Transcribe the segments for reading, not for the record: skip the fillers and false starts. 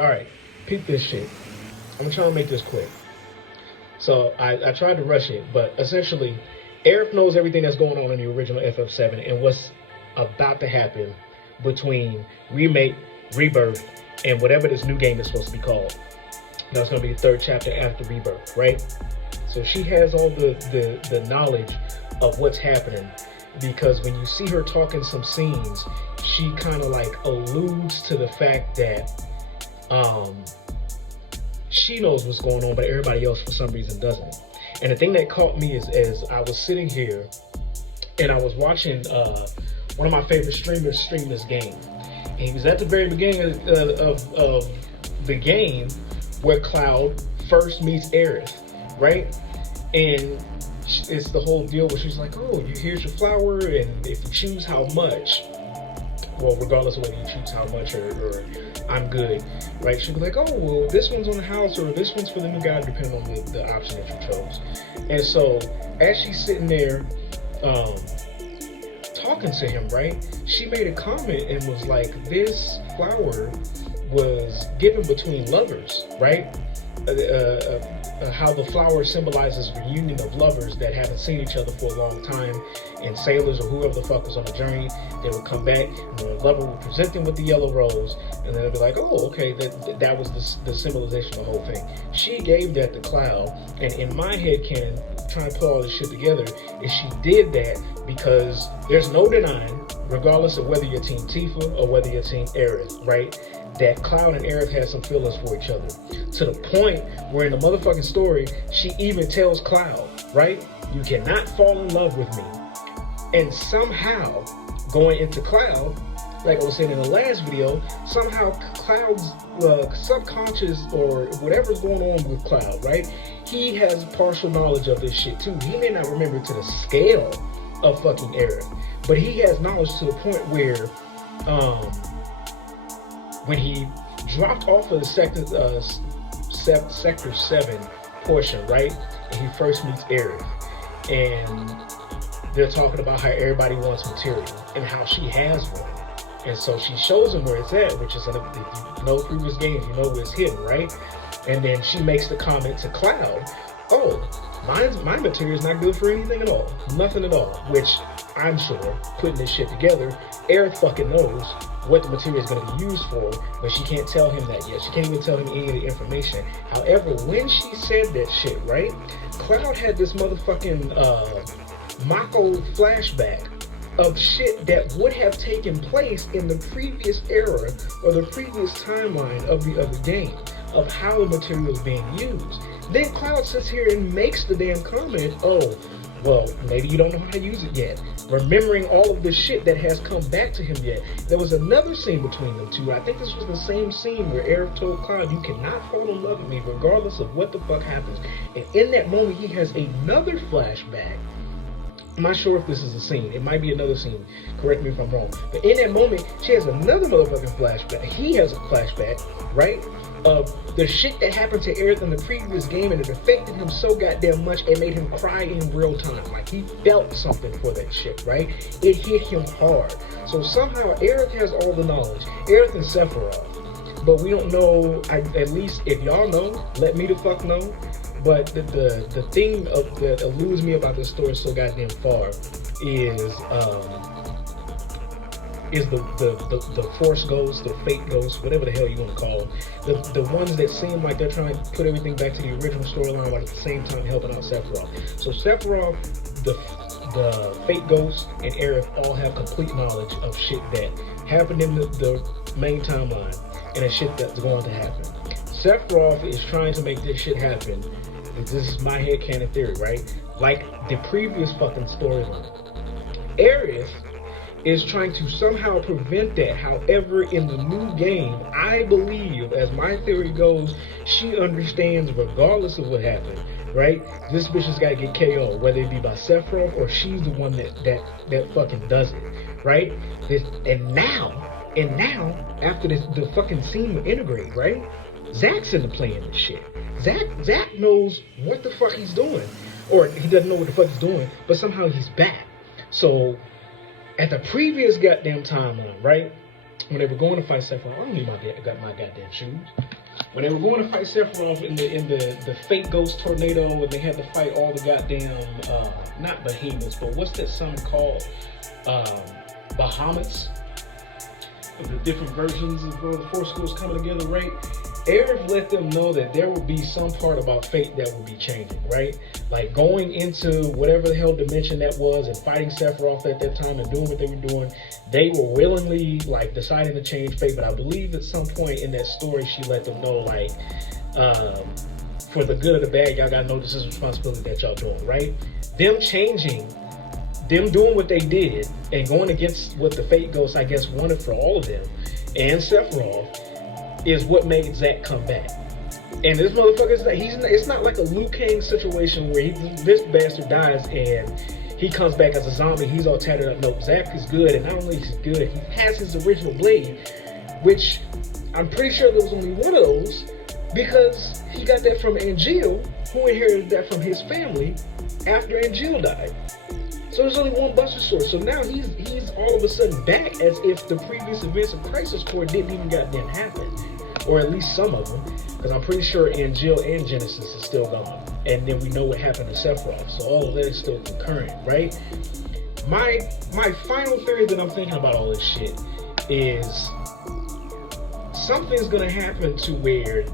All right, peep this shit. I'm gonna try to make this quick. So I tried to rush it, but essentially, Aerith knows everything that's going on in the original FF7 and what's about to happen between Remake, Rebirth, and whatever this new game is supposed to be called. That's going to be the third chapter after Rebirth, right? So she has all the knowledge of what's happening, because when you see her talking some scenes, she kind of like alludes to the fact that she knows what's going on, but everybody else for some reason doesn't. And the thing that caught me is as I was sitting here and I was watching one of my favorite streamers stream this game. And he was at the very beginning of the game where Cloud first meets Aerith, right? And it's the whole deal where she's like, oh, here's your flower, and if you choose how much, well, regardless of whether you choose how much or I'm good, right? She'll be like, oh, well, this one's on the house or this one's for the new guy, depending on the option that you chose. And so as she's sitting there talking to him, right, she made a comment and was like, this flower was given between lovers, right? How the flower symbolizes reunion of lovers that haven't seen each other for a long time, and sailors or whoever the fuck was on the journey, they would come back and the lover would present them with the yellow rose, and then they'd be like, oh, okay, that was the symbolization of the whole thing. She gave that to Cloud, and in my head canon, trying to put all this shit together, is she did that because there's no denying, regardless of whether you're Team Tifa or whether you're Team Aerith, right, that Cloud and Aerith had some feelings for each other. To the point where in the motherfucking story, she even tells Cloud, right, you cannot fall in love with me. And somehow, going into Cloud, like I was saying in the last video, somehow Cloud's subconscious or whatever's going on with Cloud, right, he has partial knowledge of this shit too. He may not remember to the scale of fucking Aerith, but he has knowledge to the point where when he dropped off of the Sector 7 portion, right, and he first meets Aerith, and they're talking about how everybody wants material and how she has one. And so she shows him where it's at, which is, if you know previous games, you know where it's hidden, right? And then she makes the comment to Cloud, oh, my material is not good for anything at all. Nothing at all. Which I'm sure, putting this shit together, Aerith fucking knows what the material is going to be used for, but she can't tell him that yet. She can't even tell him any of the information. However, when she said that shit, right, Cloud had this motherfucking Mako flashback of shit that would have taken place in the previous era or the previous timeline of the game, of how the material is being used. Then Cloud sits here and makes the damn comment, oh, well, maybe you don't know how to use it yet. Remembering all of the shit that has come back to him yet. There was another scene between them two. I think this was the same scene where Aerith told Cloud, you cannot fall in love with me regardless of what the fuck happens. And in that moment, he has another flashback. I'm not sure if this is a scene. It might be another scene. Correct me if I'm wrong. But in that moment, she has another motherfucking flashback. He has a flashback, right? Of the shit that happened to Aerith in the previous game, and it affected him so goddamn much it made him cry in real time. Like, he felt something for that shit, right? It hit him hard. So somehow Aerith has all the knowledge. Aerith and Sephiroth. But we don't know, at least if y'all know, let me the fuck know. But the thing that eludes me about this story so goddamn far is the Force Ghosts, the Fate Ghosts, whatever the hell you want to call them. The ones that seem like they're trying to put everything back to the original storyline while at the same time helping out Sephiroth. So Sephiroth, the Fate Ghosts, and Aerith all have complete knowledge of shit that happened in the main timeline and the shit that's going to happen. Sephiroth is trying to make this shit happen. This is my headcanon theory, right? Like the previous fucking storyline. Aerith is trying to somehow prevent that. However, in the new game, I believe, as my theory goes, she understands regardless of what happened, right? This bitch has got to get KO'd, whether it be by Sephiroth or she's the one that fucking does it, right? And now, after the fucking scene with Integrate, right? Zack's in the play in this shit. Zack knows what the fuck he's doing. Or he doesn't know what the fuck he's doing, but somehow he's back. So, at the previous goddamn timeline, right? When they were going to fight Sephiroth, I don't need my goddamn shoes. when they were going to fight Sephiroth in the Fate Ghost Tornado, and they had to fight all the goddamn not behemoths, but what's that something called? Bahamut's, the different versions of the four schools coming together, right? Aerith let them know that there would be some part about fate that would be changing, right? Like going into whatever the hell dimension that was and fighting Sephiroth at that time and doing what they were doing, they were willingly like deciding to change fate. But I believe at some point in that story, she let them know like, for the good of the bad, y'all gotta know this is a responsibility that y'all doing, right? Them changing, them doing what they did and going against what the Fate Ghosts, I guess, wanted for all of them and Sephiroth is what made Zack come back. And this motherfucker, it's not like a Liu Kang situation where this bastard dies and he comes back as a zombie, he's all tattered up. No, Zack is good, and not only is he good, he has his original blade, which I'm pretty sure there was only one of those because he got that from Angeal, who inherited that from his family after Angeal died. So there's only one Buster Sword. So now he's all of a sudden back as if the previous events of Crisis Core didn't even goddamn happen. Or at least some of them. Because I'm pretty sure Angeal and Genesis is still gone. And then we know what happened to Sephiroth. So all of that is still concurrent, right? My final theory that I'm thinking about all this shit is something's gonna happen to where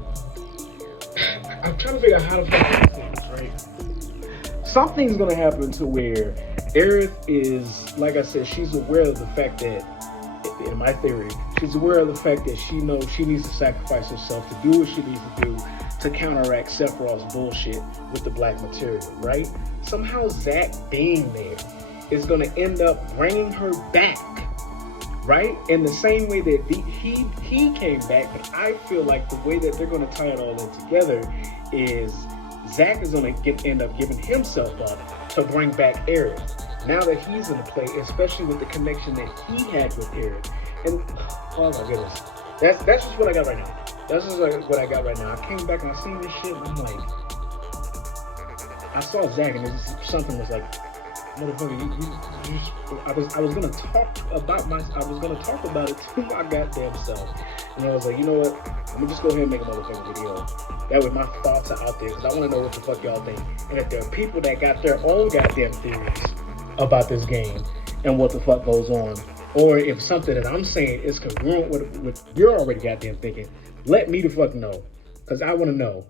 I'm trying to figure out how to fucking do this, right? Something's gonna happen to where Aerith is, like I said, she's aware of the fact that, in my theory, she's aware of the fact that she knows she needs to sacrifice herself to do what she needs to do to counteract Sephiroth's bullshit with the black material, right? Somehow Zack being there is going to end up bringing her back, right? In the same way that he came back, but I feel like the way that they're going to tie it all in together is Zack is going to end up giving himself up to bring back Aerith. Now that he's in the play, especially with the connection that he had with Aerith. And, oh my goodness. That's just what I got right now. That's just what I got right now. I came back and I seen this shit and I'm like, I saw Zack and something was like, motherfucker, I was gonna talk about it to my goddamn self. And I was like, you know what? I'm gonna just go ahead and make a motherfucking video. That way my thoughts are out there because I want to know what the fuck y'all think. And if there are people that got their own goddamn theories about this game and what the fuck goes on, or if something that I'm saying is congruent with what you're already goddamn thinking, let me the fuck know, because I want to know.